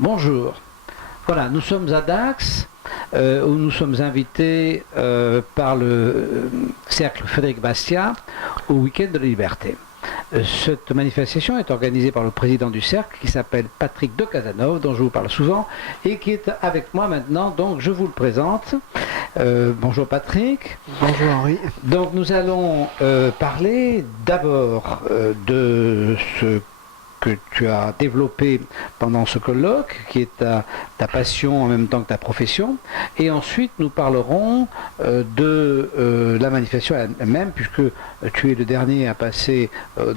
Bonjour. Voilà, nous sommes à Dax, où nous sommes invités par le cercle Frédéric Bastiat au Week-end de la Liberté. Cette manifestation est organisée par le président du cercle qui s'appelle Patrick de Casanova, dont je vous parle souvent, et qui est avec moi maintenant, donc je vous le présente. Bonjour Patrick. Bonjour Henri. Donc nous allons parler d'abord de ce que tu as développé pendant ce colloque, qui est ta passion en même temps que ta profession, et ensuite nous parlerons de la manifestation elle-même, puisque tu es le dernier à passer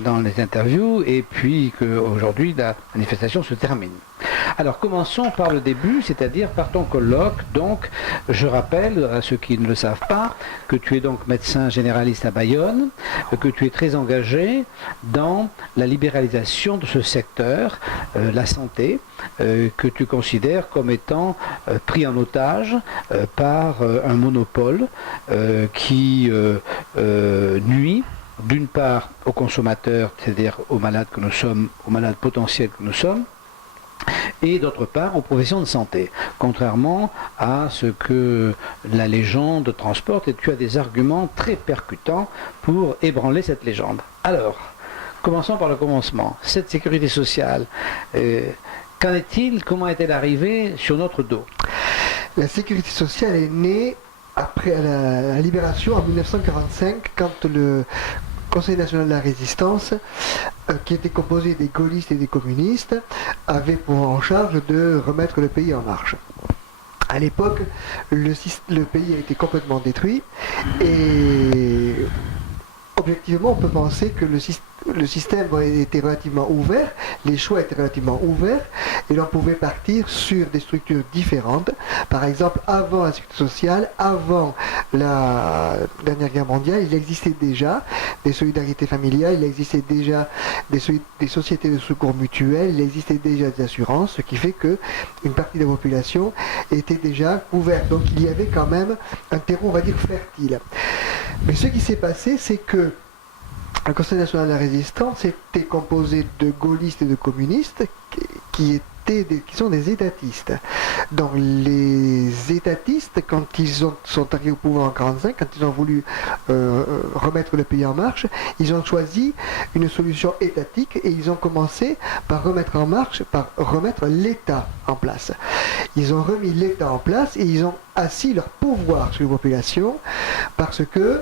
dans les interviews, et puis qu'aujourd'hui la manifestation se termine. Alors commençons par le début, c'est-à-dire par ton colloque. Donc je rappelle à ceux qui ne le savent pas que tu es donc médecin généraliste à Bayonne, que tu es très engagé dans la libéralisation de ce secteur, la santé, que tu considères comme étant pris en otage par un monopole qui nuit d'une part aux consommateurs, c'est-à-dire aux malades que nous sommes, aux malades potentiels que nous sommes, et d'autre part aux professions de santé, contrairement à ce que la légende transporte, et tu as des arguments très percutants pour ébranler cette légende. Alors, commençons par le commencement. Cette sécurité sociale, qu'en est-il? Comment est-elle arrivée sur notre dos? La sécurité sociale est née après la libération en 1945, quand le Conseil national de la résistance, qui était composé des gaullistes et des communistes, avait pour en charge de remettre le pays en marche. À l'époque, le pays a été complètement détruit et objectivement, on peut penser que le système était relativement ouvert, les choix étaient relativement ouverts, et l'on pouvait partir sur des structures différentes. Par exemple, avant la sécurité sociale, avant la dernière guerre mondiale, il existait déjà des solidarités familiales, il existait déjà des sociétés de secours mutuels, il existait déjà des assurances, ce qui fait qu'une partie de la population était déjà couverte. Donc il y avait quand même un terreau, on va dire, fertile. Mais ce qui s'est passé, c'est que le Conseil national de la résistance était composé de gaullistes et de communistes qui sont des étatistes. Donc les étatistes, quand ils sont arrivés au pouvoir en 1945, quand ils ont voulu remettre le pays en marche, ils ont choisi une solution étatique et ils ont commencé par remettre en marche, par remettre l'État en place. Ils ont remis l'État en place et ils ont assis leur pouvoir sur les populations parce que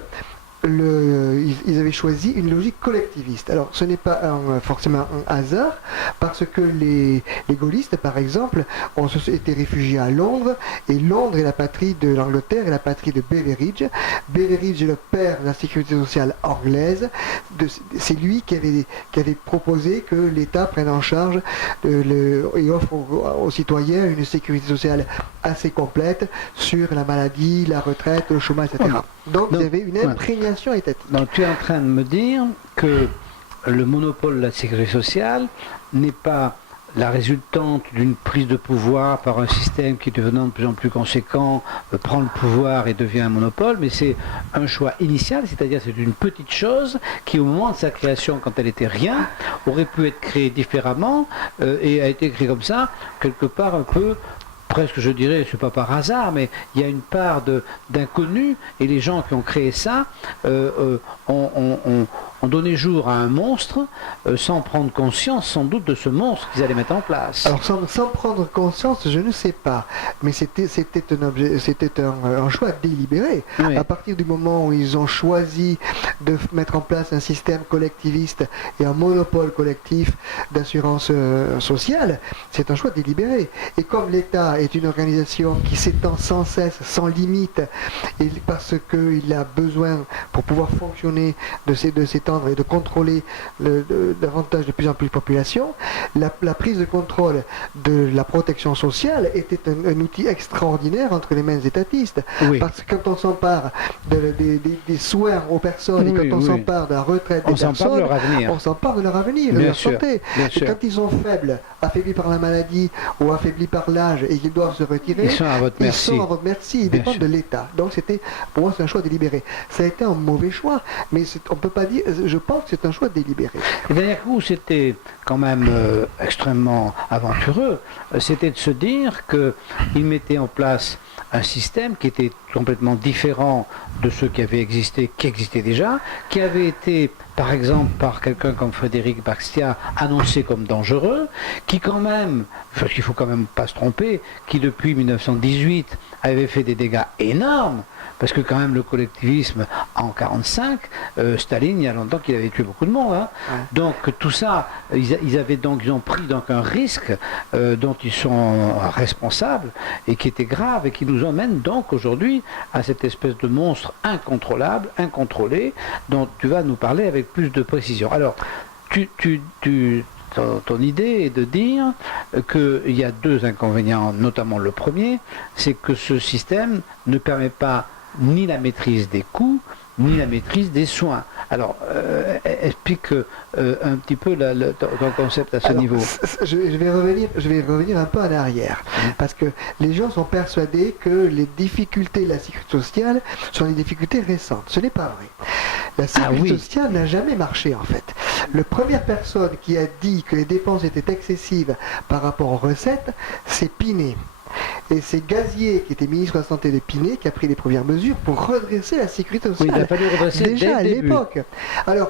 ils avaient choisi une logique collectiviste. Alors ce n'est pas forcément un hasard, parce que les gaullistes, par exemple, ont été réfugiés à Londres, et Londres est la patrie de l'Angleterre et la patrie de Beveridge. Beveridge est le père de la sécurité sociale anglaise. C'est lui qui avait proposé que l'État prenne en charge et offre aux citoyens une sécurité sociale assez complète sur la maladie, la retraite, le chômage, etc. Donc il y avait une imprégnation étatique. Donc tu es en train de me dire que le monopole de la sécurité sociale n'est pas la résultante d'une prise de pouvoir par un système qui, devenant de plus en plus conséquent, prend le pouvoir et devient un monopole, mais c'est un choix initial, c'est-à-dire c'est une petite chose qui, au moment de sa création, quand elle était rien, aurait pu être créée différemment et a été créée comme ça, quelque part un peu, presque je dirais, c'est pas par hasard, mais il y a une part d'inconnu, et les gens qui ont créé ça ont donné jour à un monstre sans prendre conscience sans doute de ce monstre qu'ils allaient mettre en place. Alors sans prendre conscience, je ne sais pas, mais c'était un choix délibéré. Oui. À partir du moment où ils ont choisi de mettre en place un système collectiviste et un monopole collectif d'assurance sociale, c'est un choix délibéré. Et comme l'État est une organisation qui s'étend sans cesse, sans limite, et parce qu'il a besoin, pour pouvoir fonctionner, de s'étendre et de contrôler davantage de plus en plus de population, la prise de contrôle de la protection sociale était un outil extraordinaire entre les mains étatistes. Oui. Parce que quand on s'empare des soins aux personnes, oui, et quand on s'empare de la retraite des personnes, on s'empare de leur avenir, de leur santé. Et quand ils sont faibles, affaiblis par la maladie ou affaiblis par l'âge et qu'ils doivent se retirer, ils sont à votre merci. Ils dépendent de l'État. Donc pour moi c'est un choix délibéré. Ça a été un mauvais choix, mais on ne peut pas dire, je pense que c'est un choix délibéré. Le dernier coup, c'était quand même extrêmement aventureux. C'était de se dire qu'il mettait en place un système qui était complètement différent de ceux qui existaient déjà, qui avait été, par exemple, par quelqu'un comme Frédéric Bastiat, annoncé comme dangereux, qui quand même, parce qu'il ne faut quand même pas se tromper, qui depuis 1918 avait fait des dégâts énormes, parce que quand même le collectivisme en 1945, Staline, il y a longtemps qu'il avait tué beaucoup de monde. Hein. Ouais. Donc tout ça, ils ont pris donc un risque dont ils sont responsables et qui était grave et qui nous emmène donc aujourd'hui à cette espèce de monstre incontrôlable, incontrôlé, dont tu vas nous parler avec plus de précision. Alors, ton idée est de dire qu'il y a deux inconvénients, notamment le premier, c'est que ce système ne permet pas ni la maîtrise des coûts, ni la maîtrise des soins. Alors, explique un petit peu ton concept à ce niveau. Je vais revenir un peu en arrière, parce que les gens sont persuadés que les difficultés de la sécurité sociale sont des difficultés récentes. Ce n'est pas vrai. La sécurité sociale n'a jamais marché, en fait. La première personne qui a dit que les dépenses étaient excessives par rapport aux recettes, c'est Pinet. Et c'est Gazier, qui était ministre de la Santé de Pinet, qui a pris les premières mesures pour redresser la sécurité sociale. Oui, il a fallu redresser déjà à début. L'époque. Alors,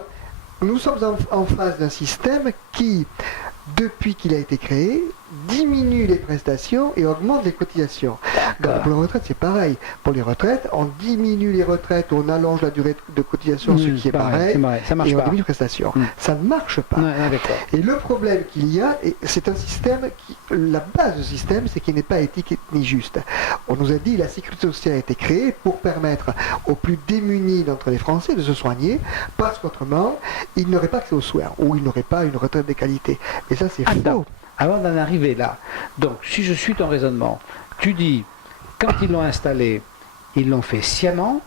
nous sommes en face d'un système qui, depuis qu'il a été créé, diminue les prestations et augmente les cotisations. Donc, pour les retraites, c'est pareil. Pour les retraites, on diminue les retraites, on allonge la durée de cotisation, ce qui est pareil, ça marche et on pas. diminue les prestations. Ça ne marche pas. Et le problème qu'il y a, c'est un système qui, la base du système, c'est qu'il n'est pas éthique ni juste. On nous a dit que la sécurité sociale a été créée pour permettre aux plus démunis d'entre les Français de se soigner, parce qu'autrement, ils n'auraient pas accès aux soins, ou ils n'auraient pas une retraite de qualité. Et ça, c'est faux. Avant d'en arriver là, donc si je suis ton raisonnement, tu dis, quand ils l'ont installé, ils l'ont fait sciemment,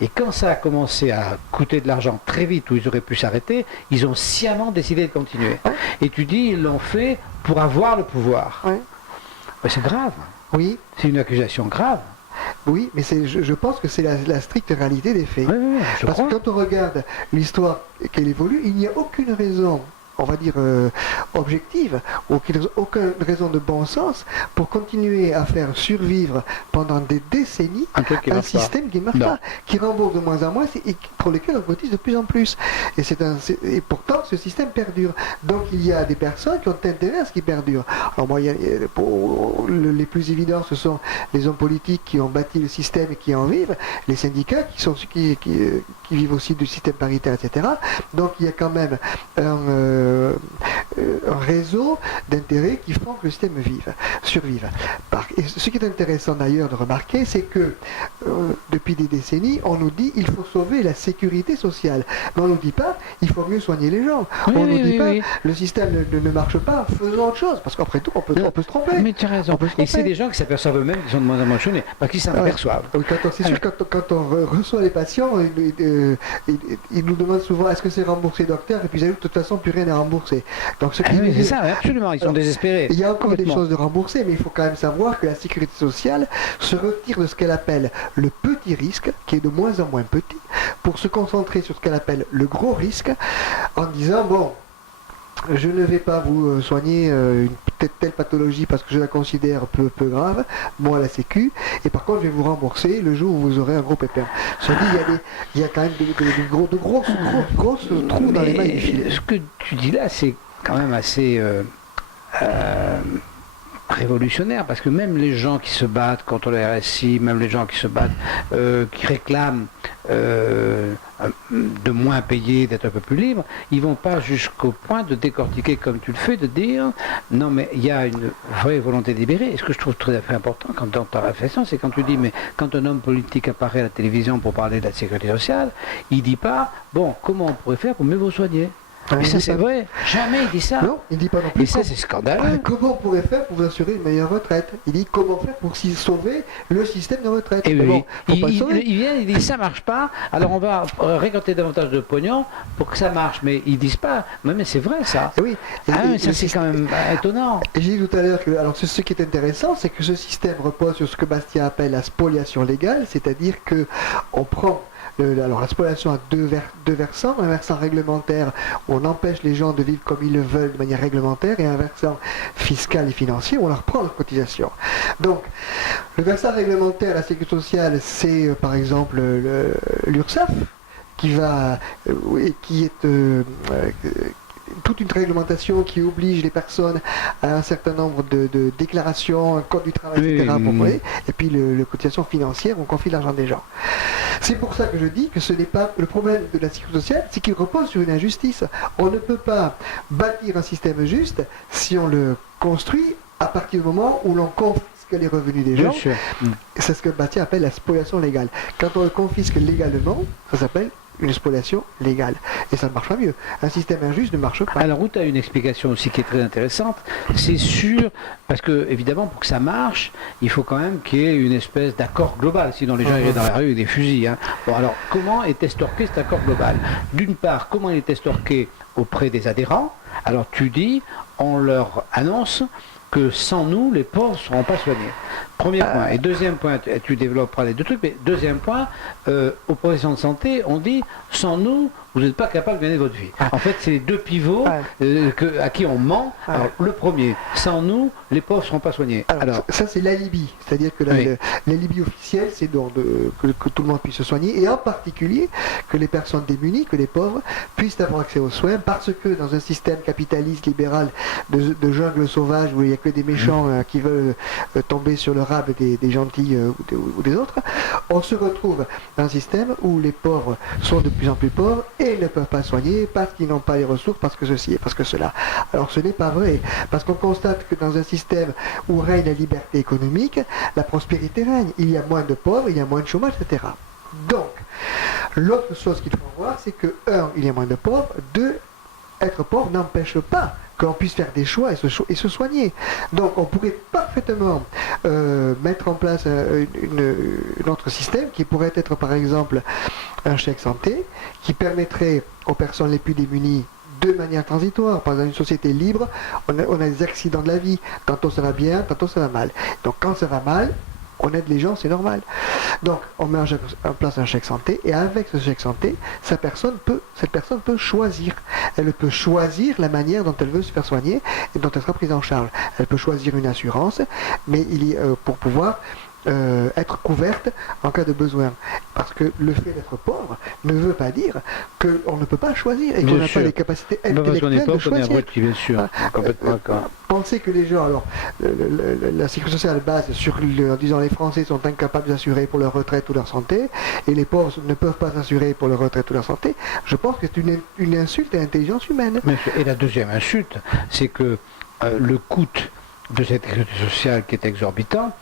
et quand ça a commencé à coûter de l'argent très vite, où ils auraient pu s'arrêter, ils ont sciemment décidé de continuer. Et tu dis, ils l'ont fait pour avoir le pouvoir. Ben, c'est grave. Oui. C'est une accusation grave. Oui, mais je pense que c'est la stricte réalité des faits. Parce que quand on regarde l'histoire qu'elle évolue, il n'y a aucune raison, on va dire objective, aucune raison de bon sens pour continuer à faire survivre pendant des décennies un système qui ne marche pas, qui rembourse de moins en moins et pour lequel on cotise de plus en plus. Et pourtant, ce système perdure. Donc il y a des personnes qui ont intérêt à ce qu'il perdure. Alors moi, les plus évidents, ce sont les hommes politiques qui ont bâti le système et qui en vivent, les syndicats qui vivent aussi du système paritaire, etc. Donc il y a quand même un réseau d'intérêts qui font que le système survive. Et ce qui est intéressant d'ailleurs de remarquer, c'est que depuis des décennies, on nous dit il faut sauver la sécurité sociale. Mais on ne nous dit pas il faut mieux soigner les gens. On ne nous dit pas le système ne marche pas, faisons autre chose. Parce qu'après tout, on peut se tromper. Mais tu as raison. Et c'est des gens qui s'aperçoivent eux-mêmes qu'ils sont de moins en moins chômés, parce qu'ils s'en aperçoivent. C'est sûr, quand on reçoit les patients, ils nous demandent souvent est-ce que c'est remboursé, docteur, et puis ils disent de toute façon plus rien n'est remboursé. Donc c'est ça, absolument, ils sont désespérés. Il y a encore des choses de rembourser, mais il faut quand même savoir que la sécurité sociale se retire de ce qu'elle appelle le petit risque, qui est de moins en moins petit, pour se concentrer sur ce qu'elle appelle le gros risque, en disant bon, je ne vais pas vous soigner une telle pathologie parce que je la considère peu grave, moi la sécu, et par contre je vais vous rembourser le jour où vous aurez un gros pépin. Il y a quand même de gros trous dans les mailles du filet. Ce que tu dis là, c'est quand même assez révolutionnaire, parce que même les gens qui se battent contre le RSI, même les gens qui se battent, qui réclament de moins payer, d'être un peu plus libre, ils vont pas jusqu'au point de décortiquer comme tu le fais, de dire non mais il y a une vraie volonté de libérer. Et ce que je trouve très important quand dans ta réflexion, c'est quand tu dis mais quand un homme politique apparaît à la télévision pour parler de la sécurité sociale, il dit pas bon comment on pourrait faire pour mieux vous soigner. Mais ça c'est vrai, jamais il dit ça. Non, il dit pas non plus. Et ça c'est scandaleux. Comment on pourrait faire pour vous assurer une meilleure retraite? Il dit comment faire pour sauver le système de retraite. Et bon, il vient, il dit ça marche pas, alors on va récolter davantage de pognon pour que ça marche. Mais ils disent pas, mais c'est vrai ça. Et oui. Ça c'est quand même étonnant. Et j'ai dit tout à l'heure que alors ce qui est intéressant, c'est que ce système repose sur ce que Bastiat appelle la spoliation légale, c'est-à-dire que on prend Alors la spoliation a deux versants, un versant réglementaire où on empêche les gens de vivre comme ils le veulent de manière réglementaire, et un versant fiscal et financier où on leur prend leur cotisation. Donc le versant réglementaire, la sécurité sociale, c'est par exemple l'URSSAF, qui est toute une réglementation qui oblige les personnes à un certain nombre de déclarations, un code du travail, etc. Et puis le cotisation financière, on confie l'argent des gens. C'est pour ça que je dis que ce n'est pas le problème de la sécurité sociale, c'est qu'il repose sur une injustice. On ne peut pas bâtir un système juste si on le construit à partir du moment où l'on confisque les revenus des gens. C'est ce que Bastien appelle la spoliation légale. Quand on le confisque légalement, ça s'appelle une spoliation légale. Et ça ne marche pas mieux. Un système injuste ne marche pas. Alors, où tu as une explication aussi qui est très intéressante, c'est sûr, parce que, évidemment, pour que ça marche, il faut quand même qu'il y ait une espèce d'accord global, sinon les gens iraient dans la rue avec des fusils. Hein. Bon, alors, comment est estorqué cet accord global? D'une part, comment il est estorqué auprès des adhérents? Alors, tu dis, on leur annonce que sans nous, les pauvres ne seront pas soignés. Premier point. Et deuxième point, tu développeras les deux trucs, mais deuxième point, aux professions de santé, on dit, sans nous, vous n'êtes pas capable de gagner votre vie. En fait, c'est les deux pivots à qui on ment. Alors, le premier, sans nous, les pauvres ne seront pas soignés. Alors ça, c'est l'alibi. C'est-à-dire que l'alibi officiel, c'est donc que tout le monde puisse se soigner, et en particulier que les personnes démunies, que les pauvres, puissent avoir accès aux soins, parce que dans un système capitaliste, libéral, de jungle sauvage, où il n'y a que des méchants qui veulent tomber sur le rable des gentils ou des autres, on se retrouve dans un système où les pauvres sont de plus en plus pauvres et ne peuvent pas soigner parce qu'ils n'ont pas les ressources, parce que ceci et parce que cela. Alors ce n'est pas vrai, parce qu'on constate que dans un système où règne la liberté économique, la prospérité règne. Il y a moins de pauvres, il y a moins de chômage, etc. Donc, l'autre chose qu'il faut voir, c'est que, un, il y a moins de pauvres, deux, être pauvre n'empêche pas qu'on puisse faire des choix et se soigner. Donc on pourrait parfaitement mettre en place un autre système qui pourrait être par exemple un chèque santé qui permettrait aux personnes les plus démunies de manière transitoire. Par exemple, une société libre, on a des accidents de la vie. Tantôt ça va bien, tantôt ça va mal. Donc quand ça va mal, on aide les gens, c'est normal. Donc, on met en place un chèque santé, et avec ce chèque santé, cette personne peut choisir. Elle peut choisir la manière dont elle veut se faire soigner et dont elle sera prise en charge. Elle peut choisir une assurance, mais pour pouvoir être couverte en cas de besoin. Parce que le fait d'être pauvre ne veut pas dire qu'on ne peut pas choisir et qu'on n'a pas les capacités intellectuelles de choisir. Bien sûr. Penser que les gens, alors la sécurité sociale base sur, en disant les Français sont incapables d'assurer pour leur retraite ou leur santé, et les pauvres ne peuvent pas s'assurer pour leur retraite ou leur santé, je pense que c'est une insulte à l'intelligence humaine. Et la deuxième insulte, c'est que le coût de cette sécurité sociale qui est exorbitant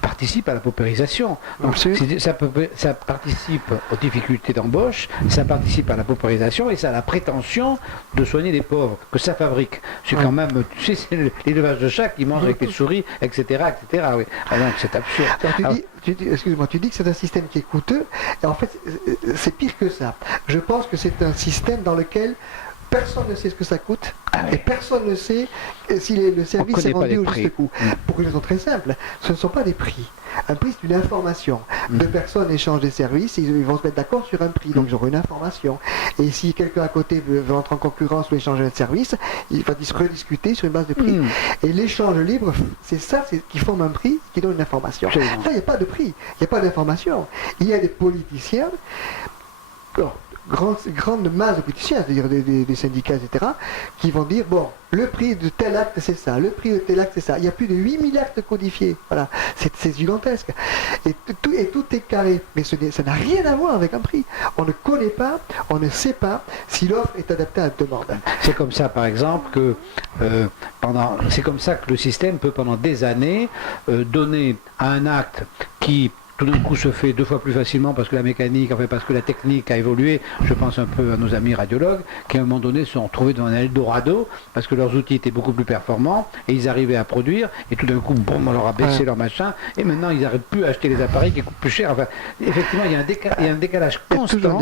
participe à la paupérisation. Donc ça participe aux difficultés d'embauche, ça participe à la paupérisation et ça a la prétention de soigner les pauvres, que ça fabrique. C'est quand même, tu sais, c'est l'élevage de chats qui mange avec les souris, etc. etc. Oui. Alors, donc c'est absurde. Excuse-moi, tu dis que c'est un système qui est coûteux, et en fait c'est pire que ça. Je pense que c'est un système dans lequel personne ne sait ce que ça coûte, et personne ne sait si le service est rendu au juste coût. Pour une raison très simple, ce ne sont pas des prix. Un prix, c'est une information. Deux personnes échangent des services, ils vont se mettre d'accord sur un prix, donc ils auront une information. Et si quelqu'un à côté veut entrer en concurrence ou échanger un service, il va se rediscuter sur une base de prix. Et l'échange libre, c'est ça qui forme un prix, qui donne une information. Là, il n'y a pas de prix, il n'y a pas d'information. Il y a des politiciens, grande masse de politiciens, c'est-à-dire des syndicats, etc., qui vont dire, bon, le prix de tel acte, c'est ça, le prix de tel acte, c'est ça. Il y a plus de 8000 actes codifiés. Voilà, c'est gigantesque. Et tout est carré. Mais ça n'a rien à voir avec un prix. On ne connaît pas, on ne sait pas si l'offre est adaptée à la demande. C'est comme ça, par exemple, que c'est comme ça que le système peut, pendant des années, donner à un acte qui tout d'un coup se fait 2 fois plus facilement parce que la mécanique, enfin parce que la technique a évolué. Je pense un peu à nos amis radiologues qui à un moment donné se sont retrouvés devant un Eldorado parce que leurs outils étaient beaucoup plus performants et ils arrivaient à produire et tout d'un coup, boum, on leur a baissé leur machin et maintenant ils n'arrivent plus à acheter les appareils qui coûtent plus cher. Enfin, effectivement, il y a un décalage constant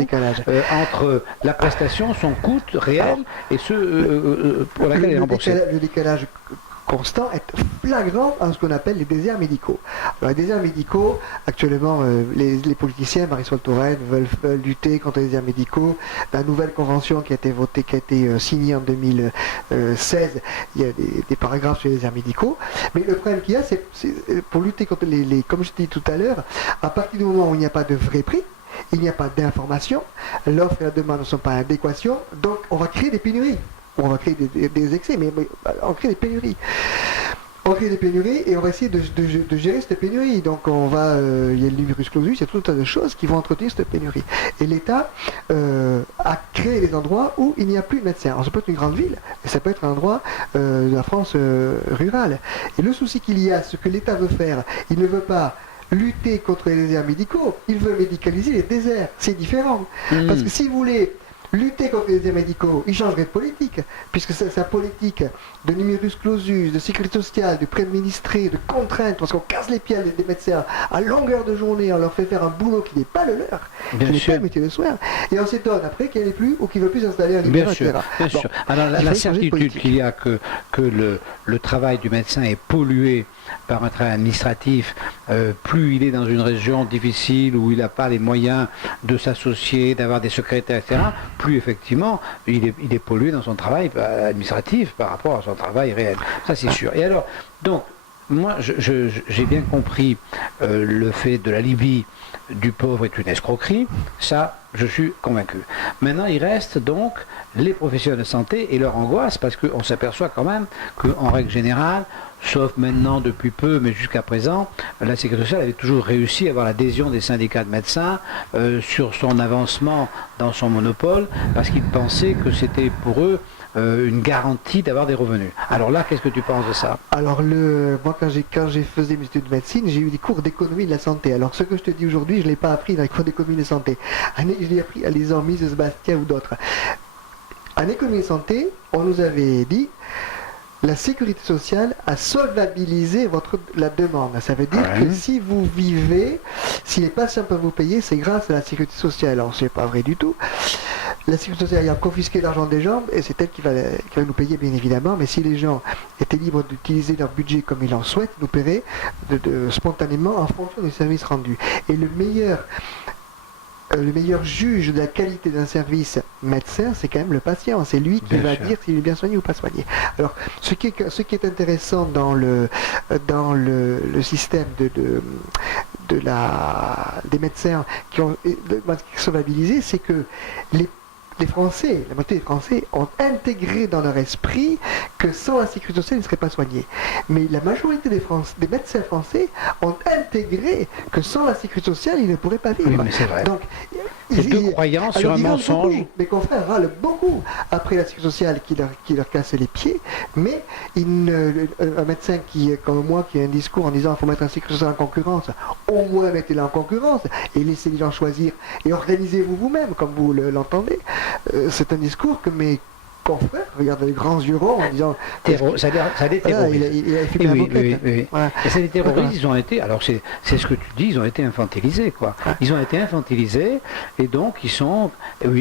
entre la prestation, son coût réel et ceux pour laquelle elle est remboursée. Le décalage constant, être flagrant en ce qu'on appelle les déserts médicaux. Alors, les déserts médicaux, actuellement, les politiciens, Marisol Touraine, veulent lutter contre les déserts médicaux. La nouvelle convention qui a été votée, qui a été signée en 2016, il y a des paragraphes sur les déserts médicaux. Mais le problème qu'il y a, c'est pour lutter contre comme je t'ai dit tout à l'heure, à partir du moment où il n'y a pas de vrai prix, il n'y a pas d'information, l'offre et la demande ne sont pas en adéquation, donc on va créer des pénuries. On va créer des excès, mais on crée des pénuries. On crée des pénuries et on va essayer de gérer cette pénurie. Donc il y a le numerus clausus, il y a tout un tas de choses qui vont entretenir cette pénurie. Et l'État a créé des endroits où il n'y a plus de médecins. Alors ça peut être une grande ville, mais ça peut être un endroit de la France rurale. Et le souci qu'il y a, ce que l'État veut faire, il ne veut pas lutter contre les déserts médicaux, il veut médicaliser les déserts. C'est différent. Parce que si vous voulez lutter contre les déserts médicaux, il changerait de politique, puisque sa politique de numerus clausus, de sécurité sociale, de prêt administré, de contraintes, parce qu'on casse les pieds des médecins à longueur de journée, on leur fait faire un boulot qui n'est pas le leur, qui n'est pas le métier de soin, et on s'étonne après qu'il n'y en ait plus ou qu'il ne veut plus s'installer à l'hiver, etc. Bien sûr. Alors la certitude qu'il y a que le travail du médecin est pollué par un travail administratif, plus il est dans une région difficile où il n'a pas les moyens de s'associer, d'avoir des secrétaires, etc., plus effectivement il est pollué dans son travail administratif par rapport à son travail réel. Ça c'est sûr. Et alors, donc, moi j'ai bien compris le fait de la Libye du pauvre est une escroquerie, ça je suis convaincu. Maintenant il reste donc les professionnels de santé et leur angoisse, parce qu'on s'aperçoit quand même qu'en règle générale, sauf maintenant depuis peu, mais jusqu'à présent, la Sécurité sociale avait toujours réussi à avoir l'adhésion des syndicats de médecins sur son avancement dans son monopole, parce qu'ils pensaient que c'était pour eux une garantie d'avoir des revenus. Alors là, qu'est-ce que tu penses de ça? Alors moi quand j'ai faisais mes études de médecine, j'ai eu des cours d'économie de la santé. Alors ce que je te dis aujourd'hui, je ne l'ai pas appris dans les cours d'économie de santé. Je l'ai appris à les Mises de Sébastien ou d'autres. En économie de santé, on nous avait dit la sécurité sociale a solvabilisé la demande. Ça veut dire que si vous vivez, si les patients peuvent vous payer, c'est grâce à la sécurité sociale. Alors c'est pas vrai du tout. La sécurité sociale a confisqué l'argent des gens et c'est elle qui va nous payer bien évidemment, mais si les gens étaient libres d'utiliser leur budget comme ils en souhaitent, ils nous paieraient spontanément en fonction des services rendus. Et le meilleur juge de la qualité d'un service médecin, c'est quand même le patient. C'est lui qui va dire s'il est bien soigné ou pas soigné. Alors, ce qui est intéressant dans le système des médecins qui sont solvabilisés, c'est que les Français, la moitié des Français ont intégré dans leur esprit que sans la sécurité sociale, ils ne seraient pas soignés. Mais la majorité des médecins français ont intégré que sans la sécurité sociale, ils ne pourraient pas vivre. Oui, mais c'est vrai. Donc, c'est deux croyances sur un mensonge. Mes confrères râlent beaucoup après la sécurité sociale qui leur casse les pieds, mais un médecin comme moi qui a un discours en disant qu'il faut mettre la sécurité sociale en concurrence, au moins mettez-la en concurrence et laissez les gens choisir et organisez-vous vous-même comme vous l'entendez. C'est un discours que mes confrères regardent les grands yeux ronds en disant ça les terrorise. Il a fait oui. Voilà. Et ça les terrorise, ils ont été, alors c'est ce que tu dis, ils ont été infantilisés, quoi. Ils ont été infantilisés et donc ils sont,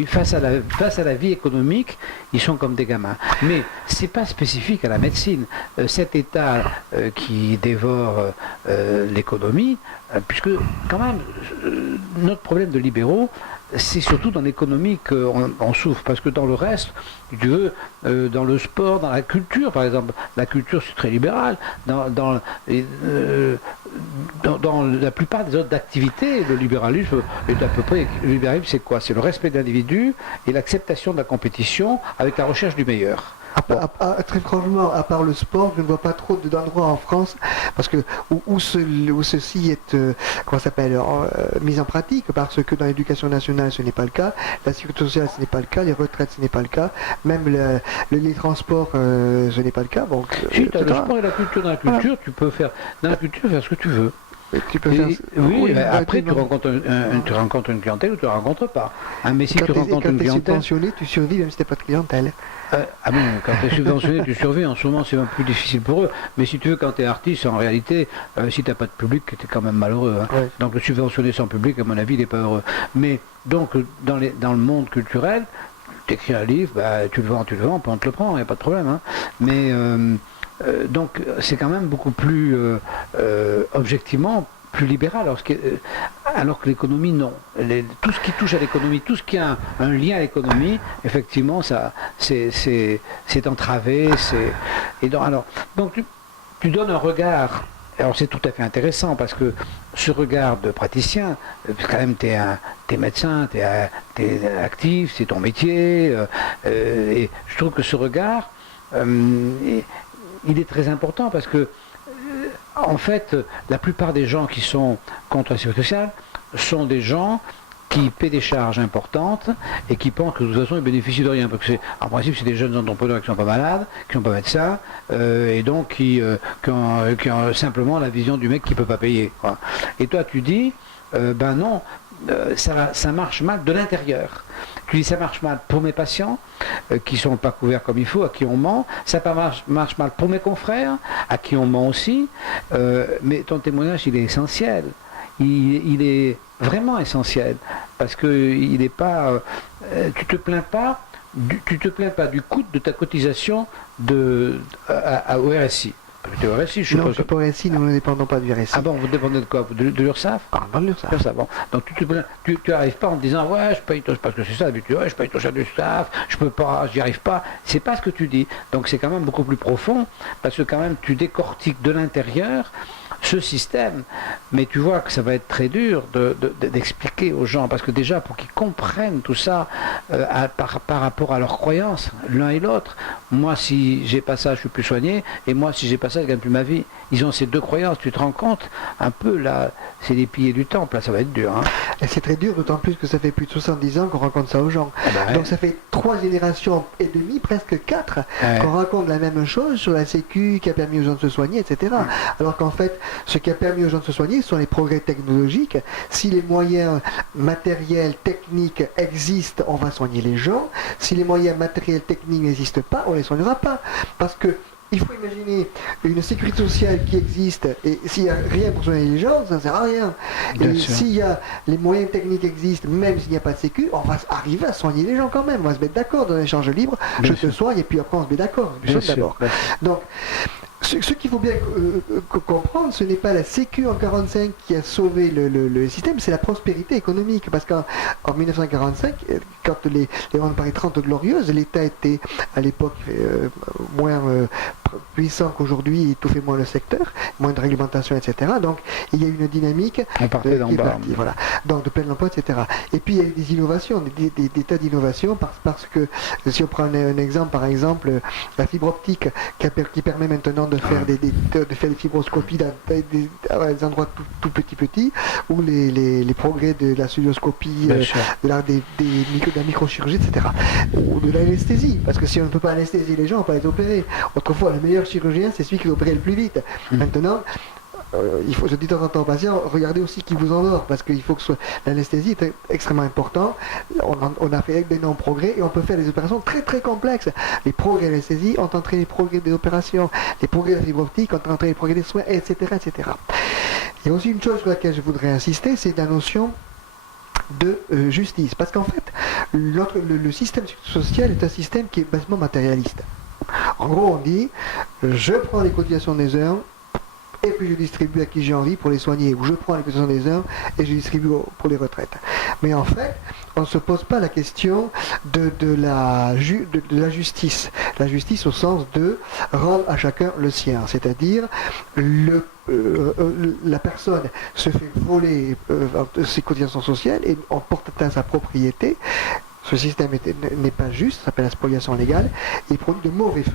face à la vie économique, ils sont comme des gamins. Mais c'est pas spécifique à la médecine. Cet État qui dévore l'économie, puisque quand même, notre problème de libéraux, c'est surtout dans l'économie qu'on souffre, parce que dans le reste, si tu veux, dans le sport, dans la culture, par exemple, la culture c'est très libéral, dans la plupart des autres activités, le libéralisme est à peu près, le libéralisme c'est quoi? C'est le respect de l'individu et l'acceptation de la compétition avec la recherche du meilleur. Très franchement, à part le sport, je ne vois pas trop d'endroits en France parce que où ceci est mis en pratique, parce que dans l'éducation nationale ce n'est pas le cas, la sécurité sociale ce n'est pas le cas, les retraites ce n'est pas le cas, même les transports ce n'est pas le cas. Donc, si tu as le sport et la culture, dans la culture, tu peux faire ce que tu veux. Tu peux faire... Après tu rencontres une clientèle ou tu ne rencontres pas. Mais si tu rencontres une clientèle... Quand tu es subventionné, tu survis même si tu n'as pas de clientèle. Quand tu es subventionné, tu survis. En ce moment, c'est un peu plus difficile pour eux. Mais si tu veux, quand tu es artiste, en réalité, si tu n'as pas de public, tu es quand même malheureux. Ouais. Donc le subventionné sans public, à mon avis, il n'est pas heureux. Mais donc, dans le monde culturel, tu écris un livre, tu le vends, on te le prend, il n'y a pas de problème. Mais donc c'est quand même beaucoup plus objectivement plus libéral, alors que l'économie, non. Tout ce qui touche à l'économie, tout ce qui a un lien à l'économie, effectivement, ça, c'est entravé. Donc tu donnes un regard. Alors c'est tout à fait intéressant parce que ce regard de praticien, quand même tu es médecin, tu es actif, c'est ton métier, et je trouve que ce regard, il est très important parce que en fait, la plupart des gens qui sont contre la sécurité sociale sont des gens qui paient des charges importantes et qui pensent que de toute façon ils bénéficient de rien. Parce que en principe, c'est des jeunes entrepreneurs qui ne sont pas malades, qui ne sont pas médecins, et donc qui ont simplement la vision du mec qui ne peut pas payer, quoi. Et toi, tu dis, ben non, ça marche mal de l'intérieur. Tu dis ça marche mal pour mes patients qui ne sont pas couverts comme il faut, à qui on ment. Ça marche mal pour mes confrères, à qui on ment aussi. Mais ton témoignage, il est essentiel. Il est vraiment essentiel parce que il n'est pas. Tu te plains pas. Tu te plains pas du coût de ta cotisation au RSI. Au RSI, je non, suppose. je pas RSI, nous ne dépendons pas du RSI. Ah bon, vous dépendez de quoi? De l'URSSAF? Ah, non, de l'URSSAF. Bon. Donc tu n'arrives pas en te disant ouais, je paye ton, parce que c'est ça d'habitude, ouais, je paye ton chef de staff, je peux pas, j'y arrive pas. C'est pas ce que tu dis. Donc c'est quand même beaucoup plus profond parce que quand même tu décortiques de l'intérieur ce système, mais tu vois que ça va être très dur d'expliquer aux gens, parce que déjà pour qu'ils comprennent tout ça par rapport à leurs croyances, l'un et l'autre. Moi, si j'ai pas ça, je suis plus soigné, et moi, si j'ai pas ça, je gagne plus ma vie. Ils ont ces deux croyances, tu te rends compte un peu là, c'est les piliers du temple, là, ça va être dur. Hein. Et c'est très dur, d'autant plus que ça fait plus de 70 ans qu'on raconte ça aux gens. Ah bah ouais. Donc ça fait 3 générations et demie, presque 4, Ouais. qu'on raconte la même chose sur la Sécu qui a permis aux gens de se soigner, etc. Alors qu'en fait, ce qui a permis aux gens de se soigner sont les progrès technologiques. Si les moyens matériels, techniques existent, on va soigner les gens. Si les moyens matériels, techniques n'existent pas, on ne les soignera pas. Parce que il faut imaginer une sécurité sociale qui existe, et s'il n'y a rien pour soigner les gens, ça ne sert à rien. Et s'il y a les moyens techniques existent, même s'il n'y a pas de sécu, on va arriver à soigner les gens quand même. On va se mettre d'accord dans un échange libre, je te soigne, et puis après on se met d'accord. Donc, ce qu'il faut bien comprendre, ce n'est pas la Sécu en 1945 qui a sauvé le système, c'est la prospérité économique. Parce qu'en 1945, quand les ventes Paris 30 glorieuses, l'État était à l'époque moins puissant qu'aujourd'hui, il étouffait moins le secteur, moins de réglementation, etc. Donc il y a eu une dynamique on partait d'en bas. Voilà. Donc de plein emploi, etc. Et puis il y a eu des innovations, des tas d'innovations, parce que si on prend un exemple, par exemple, la fibre optique qui permet maintenant de faire de faire des fibroscopies dans des endroits tout petits, ou les progrès de la studioscopie, de la microchirurgie, etc. Ou de l'anesthésie, parce que si on ne peut pas anesthésier les gens, on ne peut pas les opérer. Autrefois, le meilleur chirurgien, c'est celui qui opérait le plus vite. Maintenant, il faut, je dis de temps en temps aux patients, regardez aussi qui vous endort, parce qu'il faut que l'anesthésie est extrêmement important. On a fait d'énormes progrès et on peut faire des opérations très très complexes. Les progrès de l'anesthésie ont entraîné les progrès des opérations, les progrès de la fibre optique ont entraîné les progrès des soins, etc., etc. Il y a aussi une chose sur laquelle je voudrais insister, c'est la notion de justice. Parce qu'en fait, le système social est un système qui est basement matérialiste. En gros, on dit, je prends les cotisations des uns, et puis je distribue à qui j'ai envie pour les soigner, ou je prends les cotisations des uns et je distribue pour les retraites. Mais en fait, on ne se pose pas la question de la justice. La justice au sens de rendre à chacun le sien, c'est-à-dire la personne se fait voler ses cotisations sociales et on porte atteinte à sa propriété. Ce système n'est pas juste, ça s'appelle la spoliation légale, et il produit de mauvais fruits.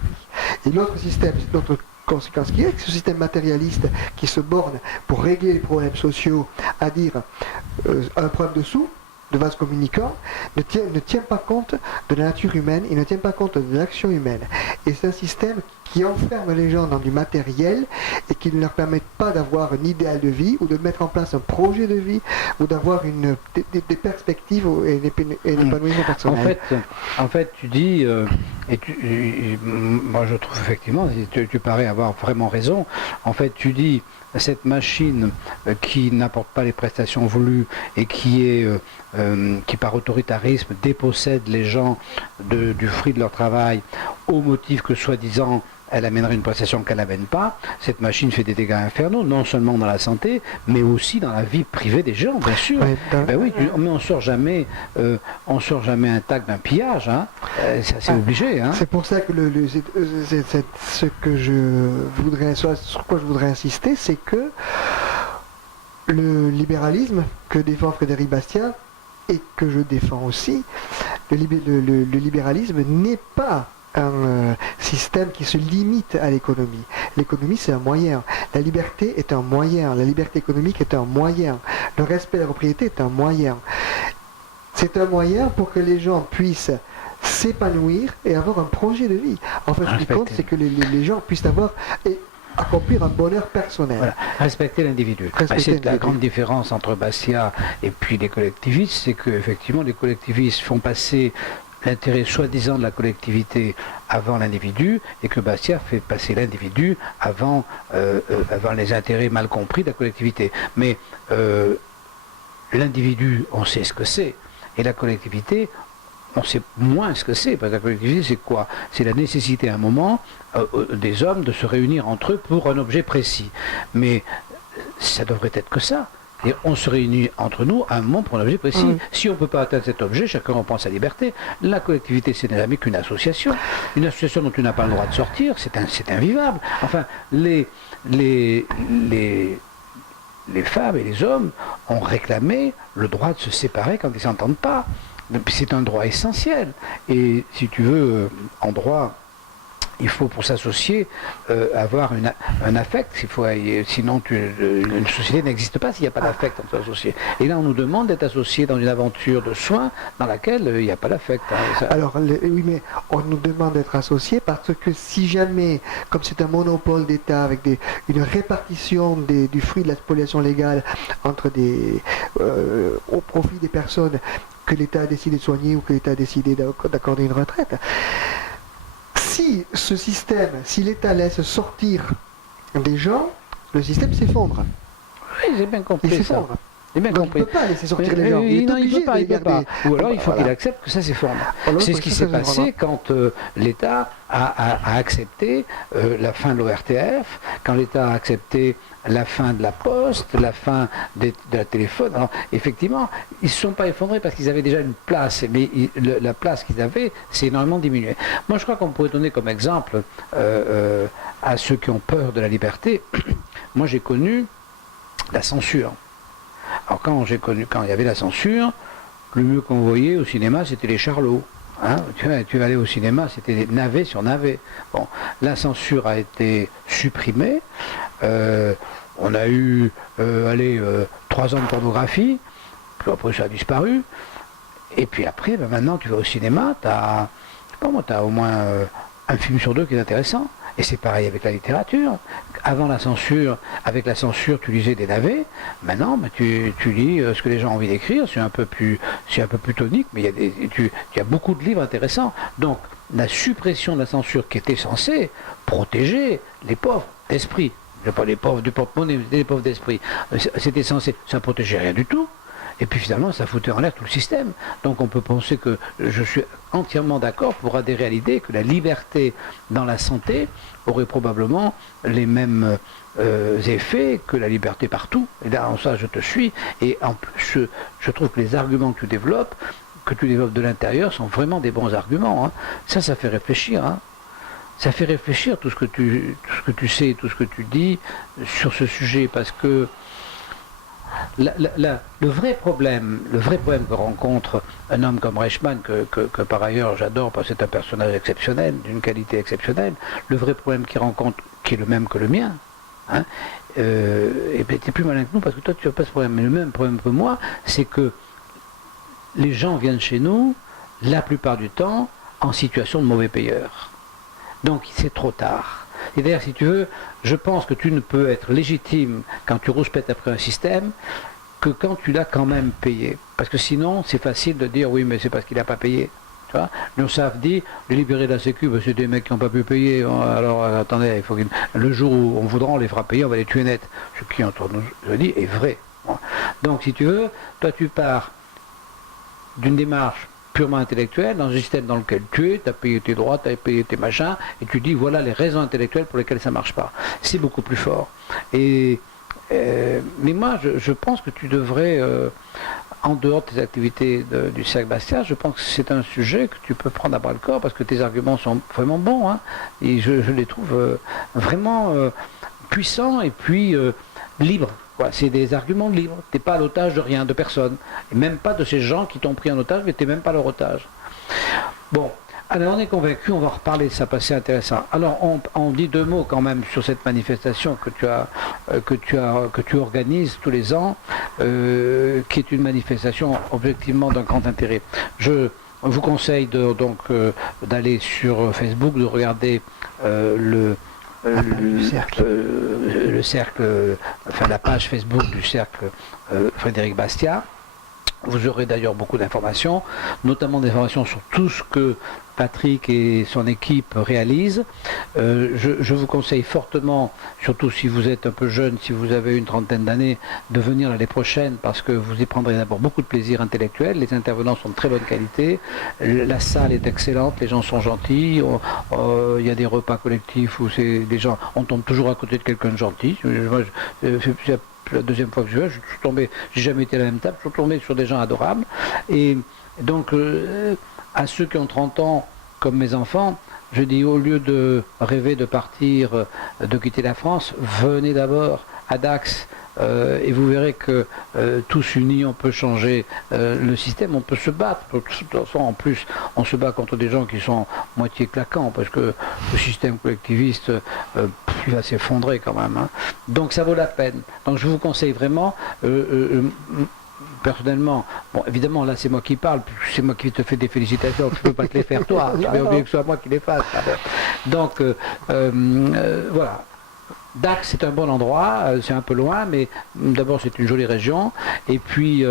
Et l'autre système, l'autre conséquence qui est que ce système matérialiste qui se borne pour régler les problèmes sociaux, à dire un problème de sous, de vase communicant, ne tient pas compte de la nature humaine, il ne tient pas compte de l'action humaine. Et c'est un système qui enferme les gens dans du matériel et qui ne leur permet pas d'avoir un idéal de vie ou de mettre en place un projet de vie ou d'avoir des perspectives et un épanouissement personnel. En fait, tu dis, moi je trouve effectivement, tu parais avoir vraiment raison, en fait tu dis, cette machine qui n'apporte pas les prestations voulues et qui par autoritarisme dépossède les gens du fruit de leur travail au motif que soi-disant elle amènerait une prestation qu'elle n'amène pas. Cette machine fait des dégâts infernaux, non seulement dans la santé, mais aussi dans la vie privée des gens, bien sûr. Ben oui, mais on sort jamais intact d'un pillage, hein. C'est obligé. Hein. C'est pour ça que ce que sur quoi je voudrais insister, c'est que le libéralisme que défend Frédéric Bastiat et que je défends aussi, le libéralisme n'est pas un système qui se limite à l'économie. L'économie, c'est un moyen. La liberté est un moyen. La liberté économique est un moyen. Le respect de la propriété est un moyen. C'est un moyen pour que les gens puissent s'épanouir et avoir un projet de vie. En fait, ce qui compte, c'est que les gens puissent accomplir un bonheur personnel. Voilà. Respecter l'individu. C'est la grande différence entre Bastiat et puis les collectivistes, c'est qu'effectivement les collectivistes font passer l'intérêt soi-disant de la collectivité avant l'individu et que Bastiat fait passer l'individu avant les intérêts mal compris de la collectivité. Mais l'individu, on sait ce que c'est, et la collectivité, on sait moins ce que c'est, parce que la collectivité, c'est quoi? C'est la nécessité à un moment des hommes de se réunir entre eux pour un objet précis. Mais ça devrait être que ça. Et on se réunit entre nous à un moment pour un objet précis. Si on ne peut pas atteindre cet objet, chacun reprend sa liberté. La collectivité, ce n'est jamais qu'une association. Une association dont tu n'as pas le droit de sortir, c'est invivable. Enfin, les femmes et les hommes ont réclamé le droit de se séparer quand ils ne s'entendent pas. C'est un droit essentiel. Et si tu veux, en droit, il faut pour s'associer avoir un affect. Sinon, une société n'existe pas s'il n'y a pas d'affect entre associés. Et là, on nous demande d'être associés dans une aventure de soins dans laquelle il n'y a pas d'affect. Hein, alors, oui, mais on nous demande d'être associés parce que si jamais, comme c'est un monopole d'État avec une répartition du fruit de la spoliation légale entre au profit des personnes que l'État a décidé de soigner ou que l'État a décidé d'accorder une retraite, si l'État laisse sortir des gens, le système s'effondre. Oui, j'ai bien compris. Il s'effondre. J'ai bien compris. Il ne peut pas laisser sortir les gens. Il ne peut pas. Ou alors il faut qu'il accepte que ça s'effondre. C'est ce qui s'est passé quand l'État a accepté la fin de l'ORTF, quand l'État a accepté la fin de la poste, la fin de la téléphone. Alors, effectivement, ils ne se sont pas effondrés parce qu'ils avaient déjà une place, mais la place qu'ils avaient s'est énormément diminuée. Moi, je crois qu'on pourrait donner comme exemple à ceux qui ont peur de la liberté. Moi, j'ai connu la censure. Alors, quand il y avait la censure, le mieux qu'on voyait au cinéma, c'était les charlots. Hein, tu vas aller au cinéma, c'était des navets sur navets. Bon, la censure a été supprimée. On a eu 3 ans de pornographie, puis après ça a disparu. Et puis après, maintenant tu vas au cinéma, t'as au moins un film sur 2 qui est intéressant. Et c'est pareil avec la littérature. Avant la censure, avec la censure, tu lisais des navets. Maintenant, tu lis ce que les gens ont envie d'écrire. C'est un peu plus tonique, mais il y a beaucoup de livres intéressants. Donc, la suppression de la censure qui était censée protéger les pauvres d'esprit, pas les pauvres du porte-monnaie, mais les pauvres d'esprit, c'était censé, ça protégeait rien du tout. Et puis finalement, ça foutait en l'air tout le système. Donc on peut penser que je suis entièrement d'accord pour adhérer à l'idée que la liberté dans la santé aurait probablement les mêmes effets que la liberté partout. Et là, en ça, je te suis. Et en plus, je trouve que les arguments que tu développes de l'intérieur, sont vraiment des bons arguments. Hein. Ça fait réfléchir. Hein. Ça fait réfléchir tout ce que tu sais, tout ce que tu dis sur ce sujet, parce que le vrai problème que rencontre un homme comme Reichmann, que par ailleurs j'adore parce que c'est un personnage exceptionnel, d'une qualité exceptionnelle, le vrai problème qu'il rencontre, qui est le même que le mien, hein, et bien t'es plus malin que nous parce que toi tu n'as pas ce problème, mais le même problème que moi, c'est que les gens viennent chez nous, la plupart du temps, en situation de mauvais payeur. Donc c'est trop tard. Et d'ailleurs, si tu veux, je pense que tu ne peux être légitime quand tu rouspètes après un système que quand tu l'as quand même payé. Parce que sinon, c'est facile de dire oui, mais c'est parce qu'il n'a pas payé. Tu vois, l'URSSAF dit les libérés de la Sécu, c'est des mecs qui n'ont pas pu payer. Alors attendez, il faut que le jour où on voudra, on les fera payer, on va les tuer net. Ce qui, entre nous, je dis, est vrai. Donc si tu veux, toi tu pars d'une démarche purement intellectuel, dans un système dans lequel tu es, tu as payé tes droits, tu as payé tes machins, et tu dis voilà les raisons intellectuelles pour lesquelles ça ne marche pas. C'est beaucoup plus fort. Mais moi, je pense que tu devrais, en dehors de tes activités du cercle Bastia, je pense que c'est un sujet que tu peux prendre à bras le corps parce que tes arguments sont vraiment bons, hein, et je les trouve vraiment puissants et puis libres. C'est des arguments libres. Tu n'es pas à l'otage de rien, de personne. Et même pas de ces gens qui t'ont pris en otage, mais tu n'es même pas leur otage. Bon. Alors on est convaincu, on va reparler de ça, parce que c'est intéressant. Alors on dit 2 mots quand même sur cette manifestation que tu organises tous les ans, qui est une manifestation objectivement d'un grand intérêt. Je vous conseille d'aller sur Facebook, de regarder le cercle, enfin la page Facebook du cercle Frédéric Bastiat. Vous aurez d'ailleurs beaucoup d'informations, notamment des informations sur tout ce que Patrick et son équipe réalisent. Je vous conseille fortement, surtout si vous êtes un peu jeune, si vous avez une trentaine d'années, de venir l'année prochaine parce que vous y prendrez d'abord beaucoup de plaisir intellectuel. Les intervenants sont de très bonne qualité, la salle est excellente, les gens sont gentils, il y a des repas collectifs où des gens, on tombe toujours à côté de quelqu'un de gentil. Moi, la deuxième fois que je suis tombé, j'ai jamais été à la même table, je suis tombé sur des gens adorables. Et donc, à ceux qui ont 30 ans, comme mes enfants, je dis au lieu de rêver de partir, de quitter la France, venez d'abord à Dax. Et vous verrez que tous unis, on peut changer le système, on peut se battre. De toute façon, en plus, on se bat contre des gens qui sont moitié claquants, parce que le système collectiviste, il va s'effondrer quand même. Hein. Donc ça vaut la peine. Donc je vous conseille vraiment, personnellement, bon, évidemment, là c'est moi qui parle, c'est moi qui te fais des félicitations, je ne peux pas te les faire toi, tu veux bien que ce soit moi qui les fasse. Donc voilà. Dax, c'est un bon endroit, c'est un peu loin, mais d'abord c'est une jolie région, et puis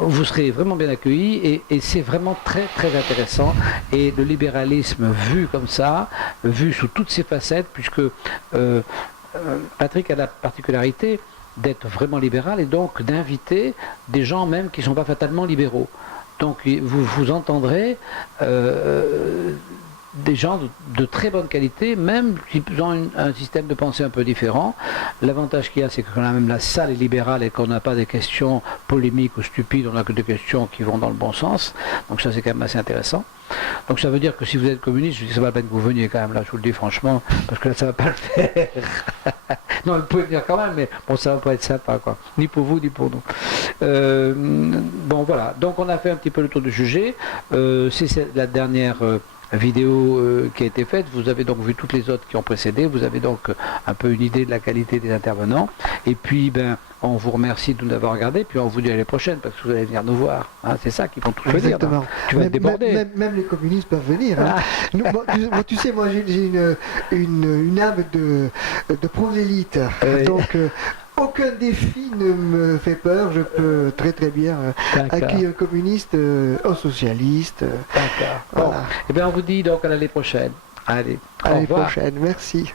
vous serez vraiment bien accueillis, et c'est vraiment très très intéressant, et le libéralisme vu comme ça, vu sous toutes ses facettes, puisque Patrick a la particularité d'être vraiment libéral, et donc d'inviter des gens même qui ne sont pas fatalement libéraux. Donc vous entendrez des gens de très bonne qualité, même s'ils ont un système de pensée un peu différent. L'avantage qu'il y a, c'est qu'on a même la salle est libérale et qu'on n'a pas des questions polémiques ou stupides, on n'a que des questions qui vont dans le bon sens. Donc ça, c'est quand même assez intéressant. Donc ça veut dire que si vous êtes communiste, je dis ça va la peine que vous veniez quand même là, je vous le dis franchement, parce que là ça va pas le faire. Non, vous pouvez venir quand même, mais bon, ça va pas être sympa, quoi. Ni pour vous, ni pour nous. Bon, voilà. Donc on a fait un petit peu le tour du sujet. C'est la dernière vidéo qui a été faite. Vous avez donc vu toutes les autres qui ont précédé. Vous avez donc un peu une idée de la qualité des intervenants. Et puis, on vous remercie de nous avoir regardé. Puis on vous dit à l'année prochaine parce que vous allez venir nous voir. Hein, c'est ça qu'ils vont tout choisir. Exactement. Tu vas être débordé. Même les communistes peuvent venir. Hein. Tu sais, moi j'ai une âme de prosélyte. Donc aucun défi ne me fait peur, je peux très très bien accueillir un communiste, un socialiste. D'accord. Bon. Voilà. Eh bien on vous dit donc à l'année prochaine. Allez, à l'année prochaine, merci.